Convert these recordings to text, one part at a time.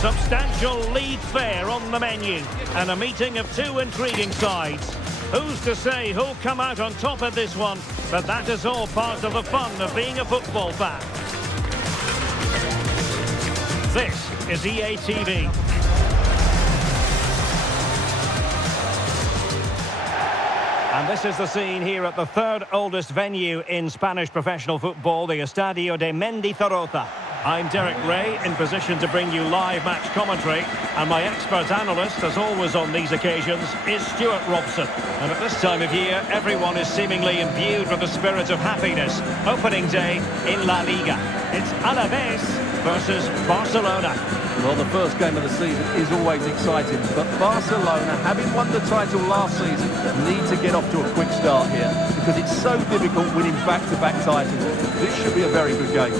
Substantial league fare on the menu and a meeting of two intriguing sides. Who's to say who'll come out on top of this one? But that is all part of the fun of being a football fan. This is EA TV. And this is the scene here at the third oldest venue in Spanish professional football, the Estadio de Mendizorroza. I'm Derek Ray, in position to bring you live match commentary, and my expert analyst, as always on these occasions, is Stuart Robson. And at this time of year, everyone is seemingly imbued with the spirit of happiness. Opening day in La Liga. It's Alaves versus Barcelona. Well, the first game of the season is always exciting, but Barcelona, having won the title last season, need to get off to a quick start here, because it's so difficult winning back-to-back titles. This should be a very good game.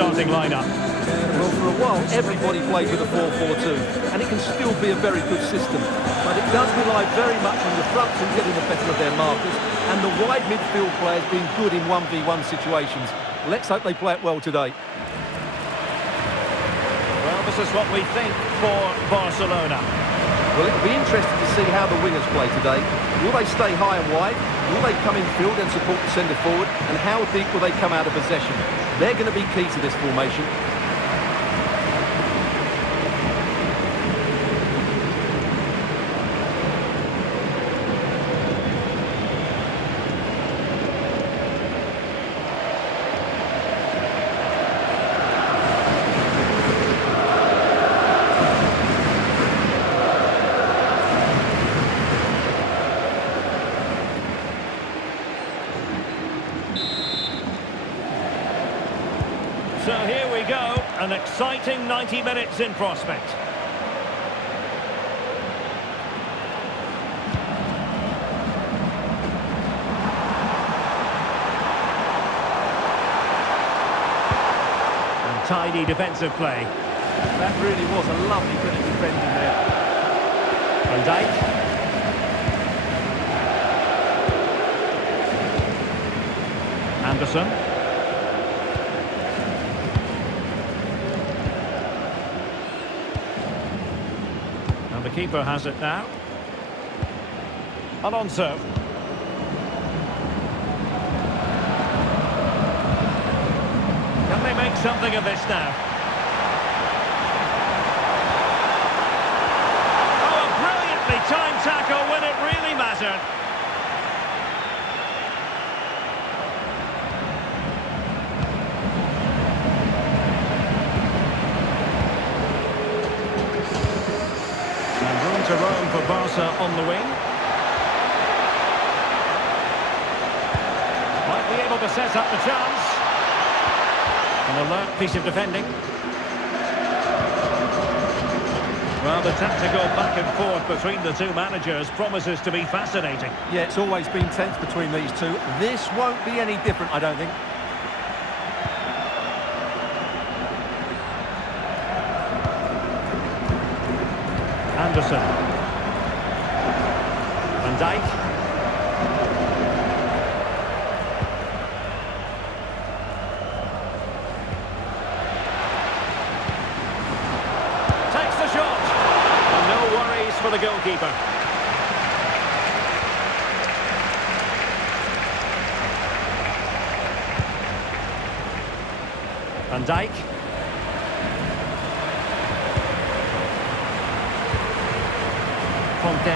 Starting lineup. Well, for a while, everybody played with a 4-4-2, and it can still be a very good system. But it does rely very much on the front two getting the better of their markers, and the wide midfield players being good in 1v1 situations. Let's hope they play it well today. Well, this is what we think for Barcelona. Well, it'll be interesting to see how the wingers play today. Will they stay high and wide? Will they come in field and support the centre forward? And how deep will they come out of possession? They're going to be key to this formation. So here we go, an exciting 90 minutes in prospect. And tidy defensive play. That really was a lovely bit of defending there. Van Dijk. Anderson. And the keeper has it now. Alonso. Can they make something of this now? Oh, a brilliantly timed tackle when it really mattered. To roam for Barca on the wing. Might be able to set up the chance. An alert piece of defending. Well, the tactical back and forth between the two managers promises to be fascinating. Yeah, it's always been tense between these two. This won't be any different, I don't think. Anderson. Van Dijk. Takes the shot. And no worries for the goalkeeper. Van Dijk. Fontaine.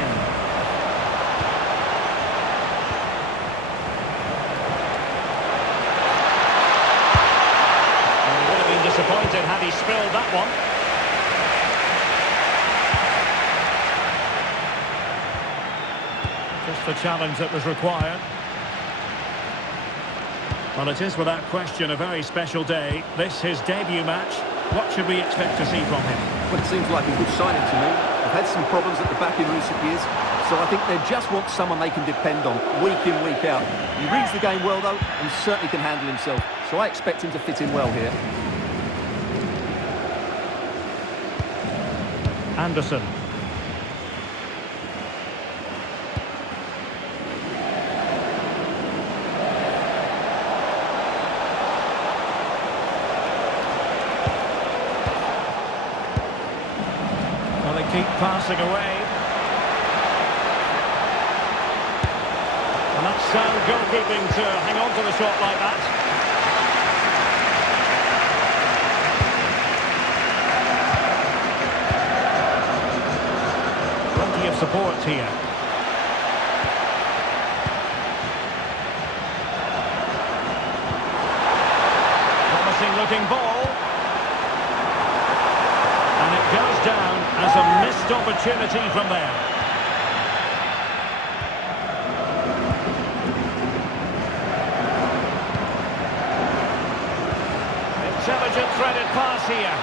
And he would have been disappointed had he spilled that one. Just the challenge that was required. Well, it is without question a very special day. This his debut match. What should we expect to see from him? Well, it seems like a good signing to me. They've had some problems at the back in recent years, so I think they just want someone they can depend on, week in, week out. He reads the game well, though, and certainly can handle himself, so I expect him to fit in well here. Anderson. Well, they keep passing away. And that's sound goalkeeping to hang on to the shot like that. Plenty of support here. Promising looking ball. And it goes down as a missed opportunity from there. Intelligent threaded pass here.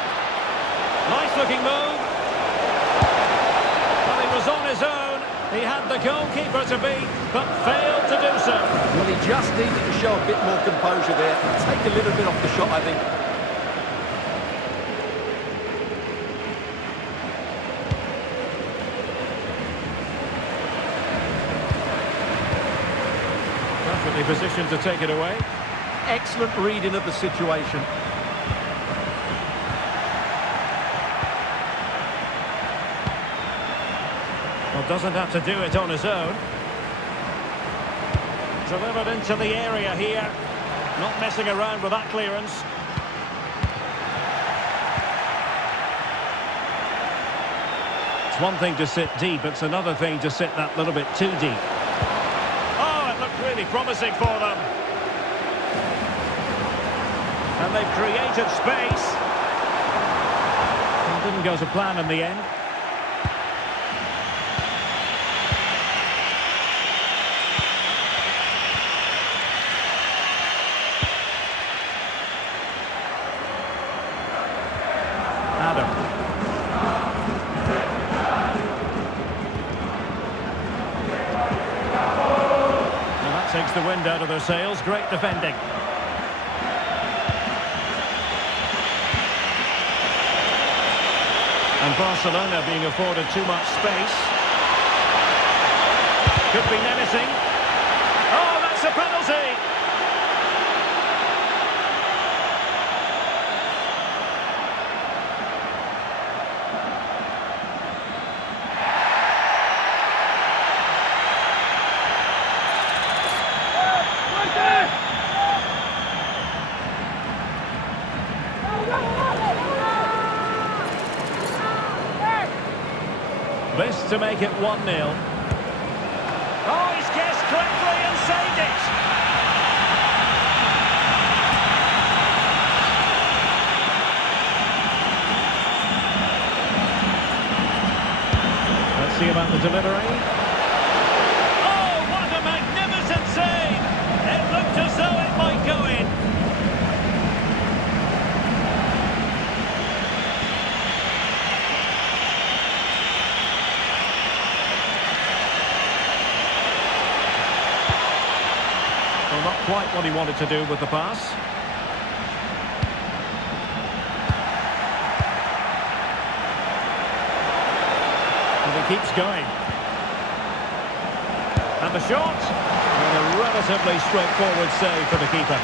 Nice looking move. Well, he was on his own. He had the goalkeeper to beat, but failed to do so. Well, he just needed to show a bit more composure there. Take a little bit off the shot, I think. Perfectly positioned to take it away. Excellent reading of the situation. Well, doesn't have to do it on his own. Delivered into the area here. Not messing around with that clearance. It's one thing to sit deep, it's another thing to sit that little bit too deep. Oh, it looked really promising for them. And they've created space. It didn't go to plan in the end. Adam. And that takes the wind out of their sails. Great defending. And Barcelona being afforded too much space. Could be menacing. Oh, that's a penalty! This to make it 1-0. Oh, he's guessed correctly and saved it! Let's see about the delivery. Oh, what a magnificent save! It looked as though it might go in. Well, not quite what he wanted to do with the pass. And he keeps going. And the shot. And a relatively straightforward save for the keeper.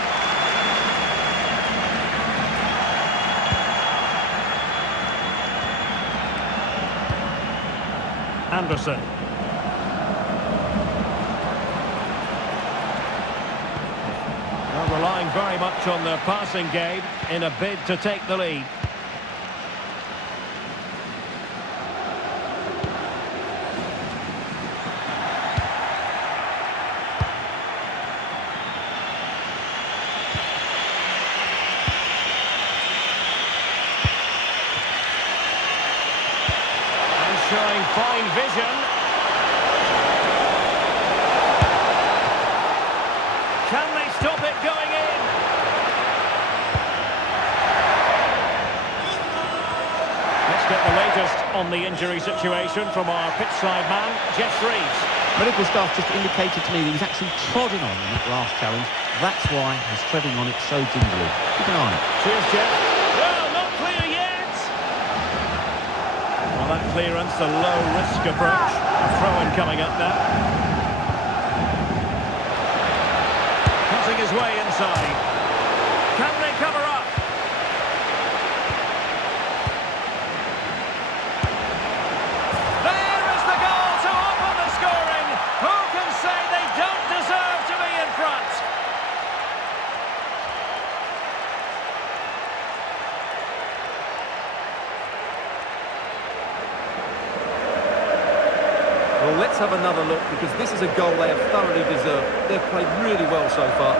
Anderson. Relying very much on their passing game in a bid to take the lead. And showing fine vision. Can they stop it going in? latest on the injury situation from our pitchside man, Jeff Reeves. Medical staff just indicated to me that he's actually trodden on in that last challenge. That's why he's treading on it so gingerly. Keep an eye on it. Cheers, Jeff. Well, not clear yet. Well, that clearance, a low-risk approach. A throw-in coming up now. Cutting his way inside. Can they cover up? There is the goal to open the scoring. Who can say they don't deserve to be in front? Well, let's have another look, because this is a goal they have thoroughly deserved. They've played really well so far.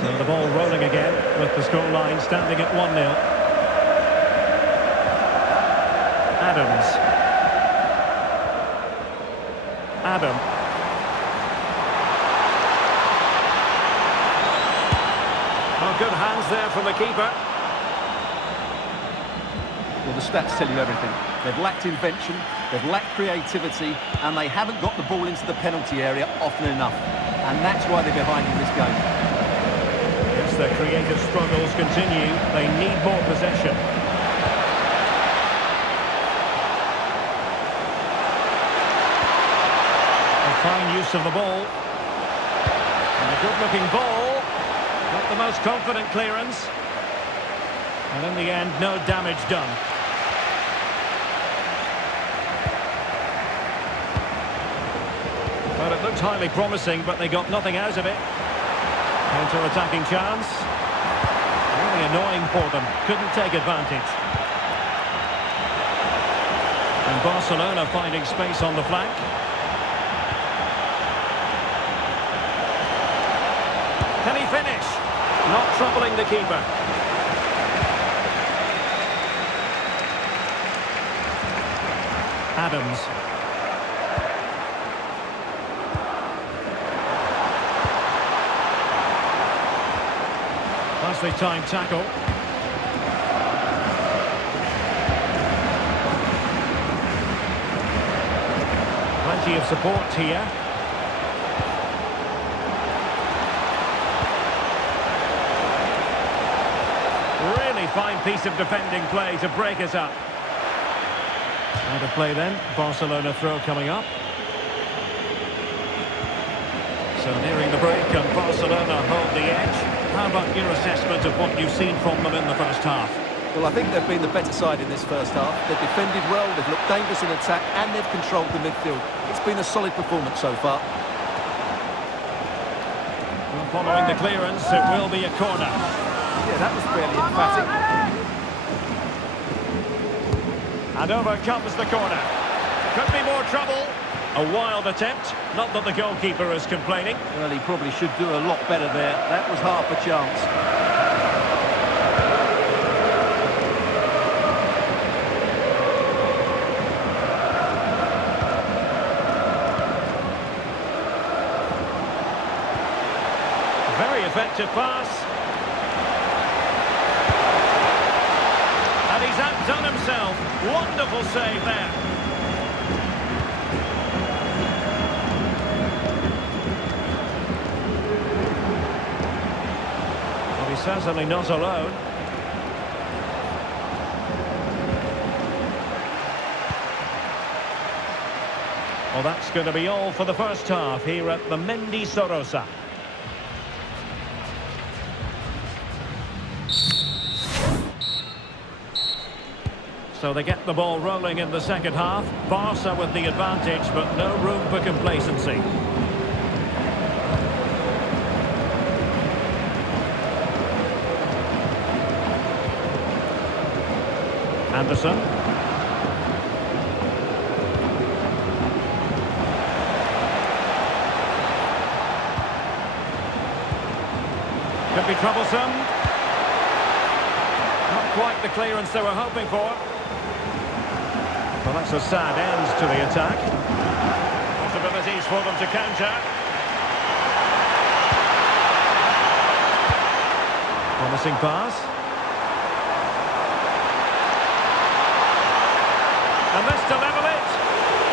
So the ball rolling again with the scoreline standing at 1-0. Adam. Oh, good hands there from the keeper. Well, the stats tell you everything. They've lacked invention, they've lacked creativity, and they haven't got the ball into the penalty area often enough. And that's why they're behind in this game. Yes, their creative struggles continue. They need more possession. Fine use of the ball. And a good-looking ball. Not the most confident clearance. And in the end, no damage done. Well, it looked highly promising, but they got nothing out of it. Counter-attacking chance. Really annoying for them. Couldn't take advantage. And Barcelona finding space on the flank. Can he finish? Not troubling the keeper. Adams. Nicely timed tackle. Plenty of support here. Really fine piece of defending play to break us up. Out of play then. Barcelona throw coming up. So nearing the break, and Barcelona hold the edge. How about your assessment of what you've seen from them in the first half? Well, I think they've been the better side in this first half. They've defended well, they've looked dangerous in attack, and they've controlled the midfield. It's been a solid performance so far. Well, following the clearance, it will be a corner. Yeah, that was fairly emphatic. And over comes the corner. Could be more trouble. A wild attempt. Not that the goalkeeper is complaining. Well, he probably should do a lot better there. That was half a chance. Very effective pass. And he's outdone himself. Wonderful save there. Well, he's certainly not alone. Well, that's going to be all for the first half here at the Mendy Sorosa. So they get the ball rolling in the second half. Barca with the advantage, but no room for complacency. Anderson. Could be troublesome. quite the clearance they were hoping for. Well, that's a sad end to the attack. Possibilities for them to counter. Promising pass. And this to level it.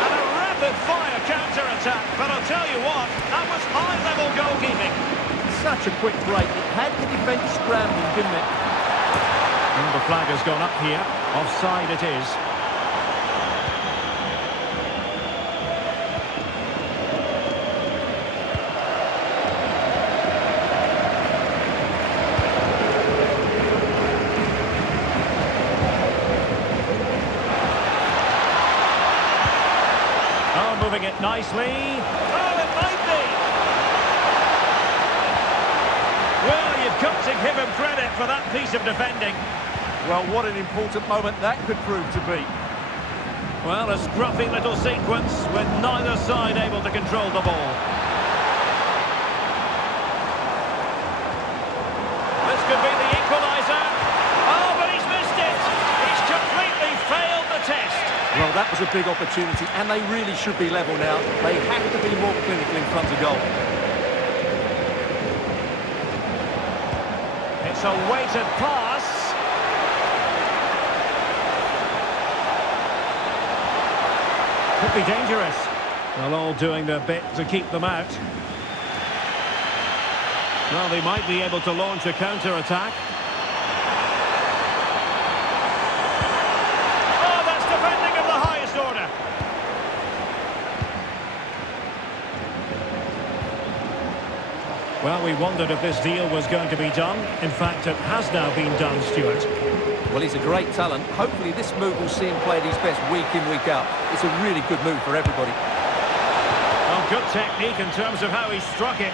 And a rapid-fire counter-attack. But I'll tell you what, that was high-level goalkeeping. Such a quick break. It had the defence scrambling, didn't it? And the flag has gone up here. Offside it is. Moving it nicely. Oh, it might be! Well, you've got to give him credit for that piece of defending. Well, what an important moment that could prove to be. Well, a scruffy little sequence with neither side able to control the ball. This could be the equaliser. Oh, but he's missed it! He's completely failed the test. Well, that was a big opportunity, and they really should be level now. They have to be more clinical in front of goal. It's a weighted pass. Could be dangerous. Well, all doing their bit to keep them out. Well, they might be able to launch a counter-attack. Well, we wondered if this deal was going to be done. In fact, it has now been done, Stuart. Well, he's a great talent. Hopefully this move will see him play at his best week in, week out. It's a really good move for everybody. Well, good technique in terms of how he struck it.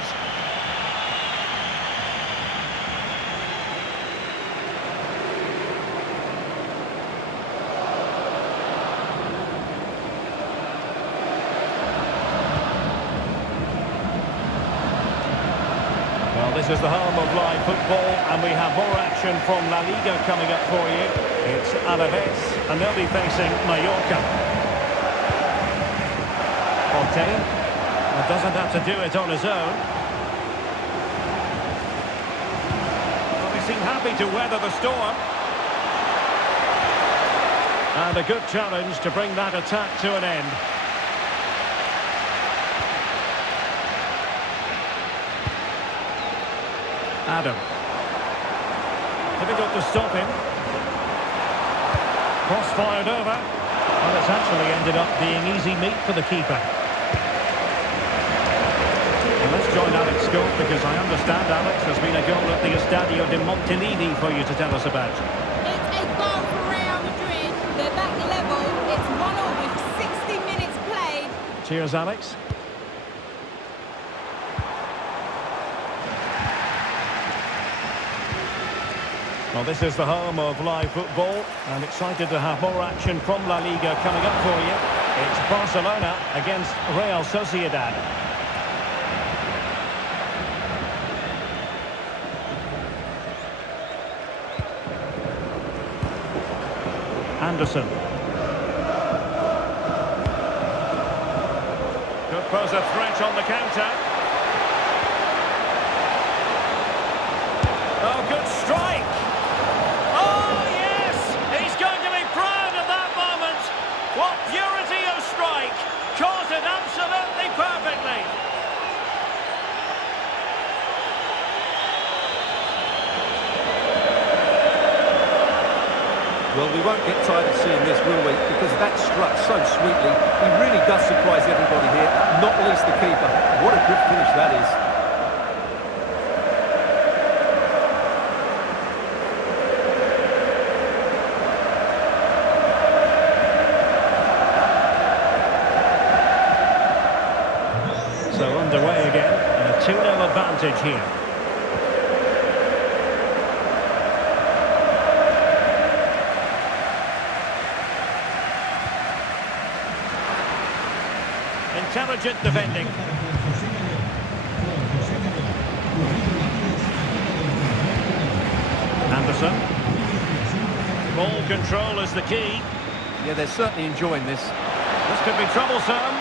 This is the home of live football, and we have more action from La Liga coming up for you. It's Alaves, and they'll be facing Mallorca. Orte, well, doesn't have to do it on his own. Well, they seem happy to weather the storm. And a good challenge to bring that attack to an end. Adam. Difficult to stop him. Cross fired over. Well, it's actually ended up being easy meat for the keeper. And let's join Alex Scott, because I understand, Alex, there's been a goal at the Estadio de Montilivi for you to tell us about. It's a goal for Real Madrid. They're back level. It's 1-1 with 60 minutes played. Cheers, Alex. Well, this is the home of live football. I'm excited to have more action from La Liga coming up for you. It's Barcelona against Real Sociedad. Anderson. Could pose a threat on the counter. Oh, good strike! Oh, yes! He's going to be proud of that moment! What purity of strike! Caught it absolutely perfectly! Well, we won't get tired of seeing this, will we? Because that struck so sweetly. He really does surprise everybody here, not least the keeper. What a good finish that is. So underway again, and a 2-0 advantage here. Intelligent defending. Anderson. Ball control is the key. Yeah, they're certainly enjoying this. This could be troublesome.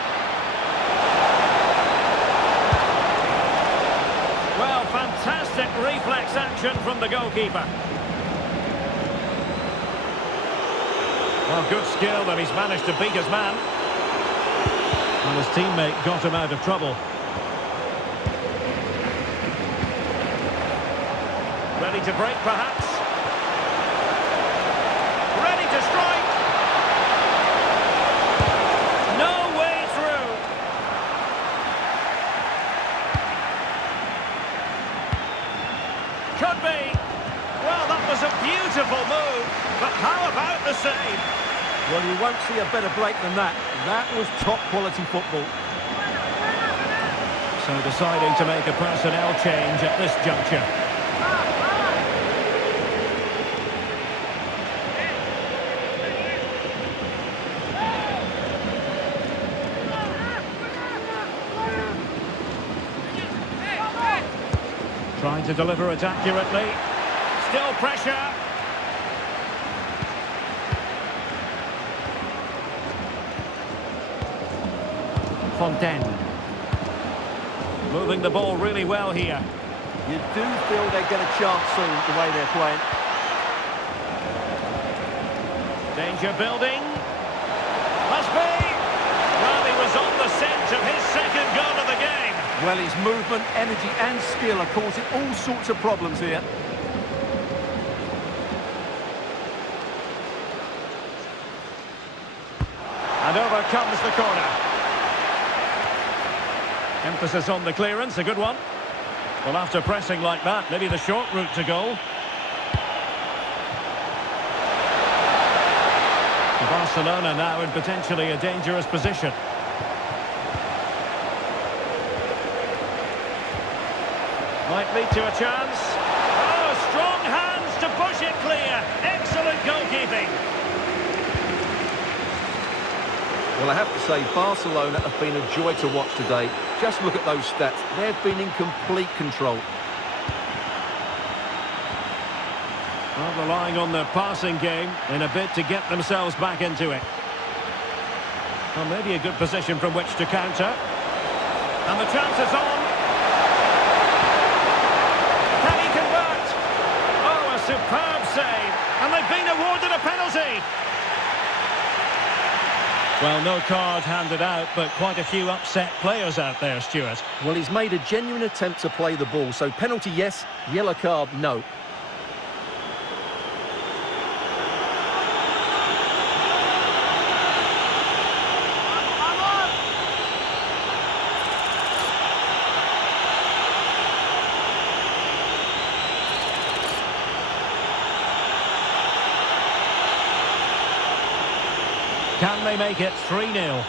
Well, fantastic reflex action from the goalkeeper. Well, good skill that he's managed to beat his man. And his teammate got him out of trouble. Ready to break, perhaps. Ready to strike. No way through. Could be. Well, that was a beautiful move. But how about the save? Well, you won't see a better break than that. That was top-quality football. So deciding to make a personnel change at this juncture. Trying to deliver it accurately. Still pressure. Fontaine. Moving the ball really well here. You do feel they get a chance soon, the way they're playing. Danger building. Must be. Well, he was on the scent of his second goal of the game. Well, his movement, energy and skill are causing all sorts of problems here. And over comes the corner. Emphasis on the clearance, a good one. Well, after pressing like that, maybe the short route to goal. Barcelona now in potentially a dangerous position. Might lead to a chance. Oh, strong hands to push it clear. Excellent goalkeeping. Well, I have to say, Barcelona have been a joy to watch today. Just look at those stats. They've been in complete control. Well, relying on their passing game in a bid to get themselves back into it. Well, maybe a good position from which to counter. And the chance is on. Can he convert? Oh, a superb save. And they've been awarded a penalty. Well, no card handed out, but quite a few upset players out there, Stuart. Well, he's made a genuine attempt to play the ball, so penalty, yes, yellow card, no. Can they make it 3-0? And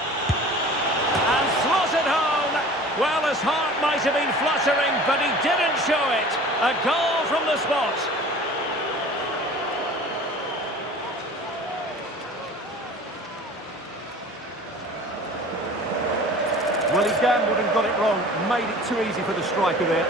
slots it home. Well, his heart might have been fluttering, but he didn't show it. A goal from the spot. Well, he gambled and got it wrong. Made it too easy for the striker there.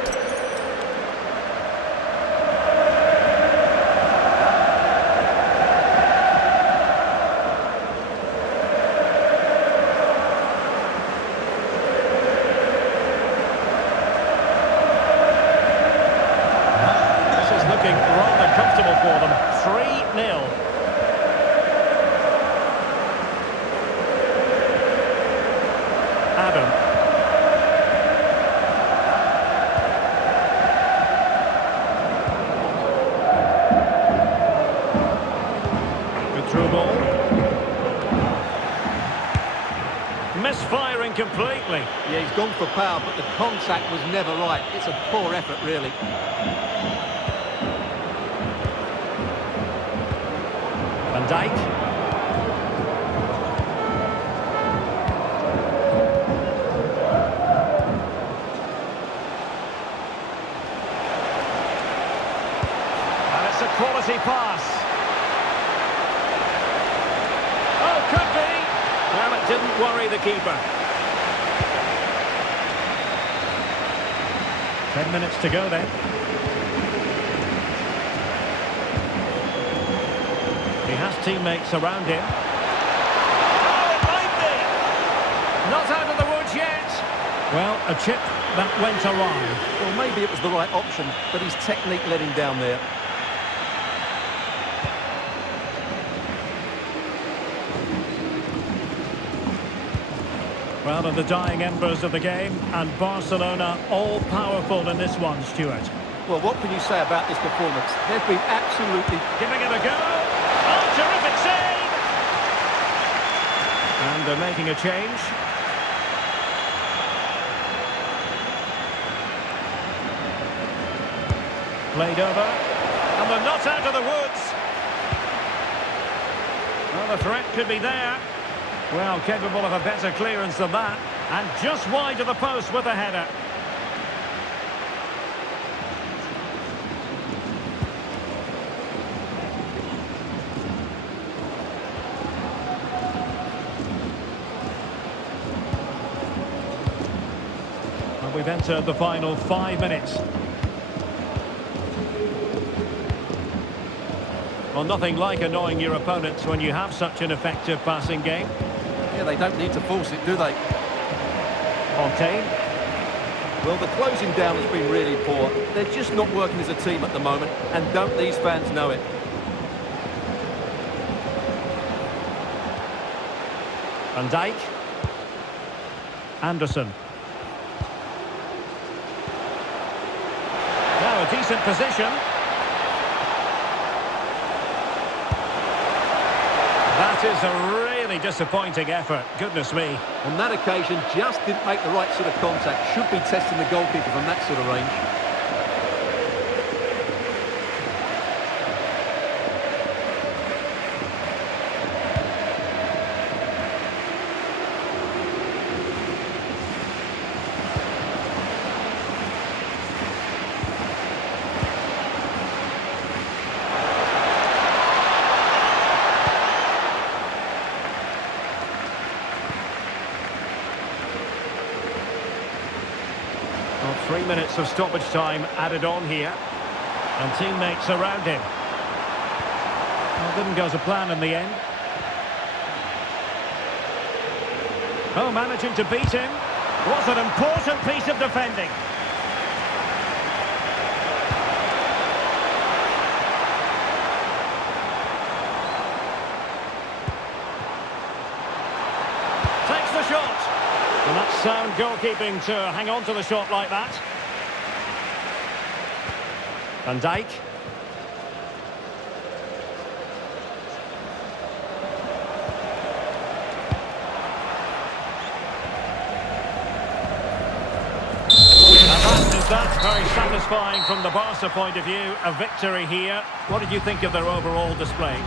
Rather comfortable for them. 3-0. Adam. Good through ball. Misfiring completely. Yeah, he's gone for power, but the contact was never right. It's a poor effort, really. Van Dijk. And it's a quality pass. Oh, could be. Well, it didn't worry the keeper. 10 minutes to go then. teammates around him. Oh, it might be! Not out of the woods yet. Well, a chip that went awry. Well, maybe it was the right option, but his technique let him down there. Well, in the dying embers of the game, and Barcelona all-powerful in this one, Stuart. Well, what can you say about this performance? They've been absolutely... Giving it a go. Oh, terrific save! And they're making a change. Played over. And they're not out of the woods. Well, the threat could be there. Well, capable of a better clearance than that. And just wide of the post with a header. And we've entered the final 5 minutes. Well, nothing like annoying your opponents when you have such an effective passing game. Yeah, they don't need to force it, do they? Fontaine. Well, the closing down has been really poor. They're just not working as a team at the moment, and don't these fans know it? Van Dijk. Anderson. Now a decent position. That is a really disappointing effort. Goodness me. On that occasion, just didn't make the right sort of contact. Should be testing the goalkeeper from that sort of range. Well, 3 minutes of stoppage time added on here. And teammates around him. Well, didn't go to plan in the end. Oh, managing to beat him. Was an important piece of defending. Takes the shot. And that's sound goalkeeping to hang on to the shot like that. Van Dijk. And that's very satisfying from the Barca point of view. A victory here. What did you think of their overall display?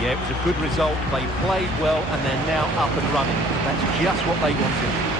Yeah, it was a good result. They played well and they're now up and running. That's just what they wanted.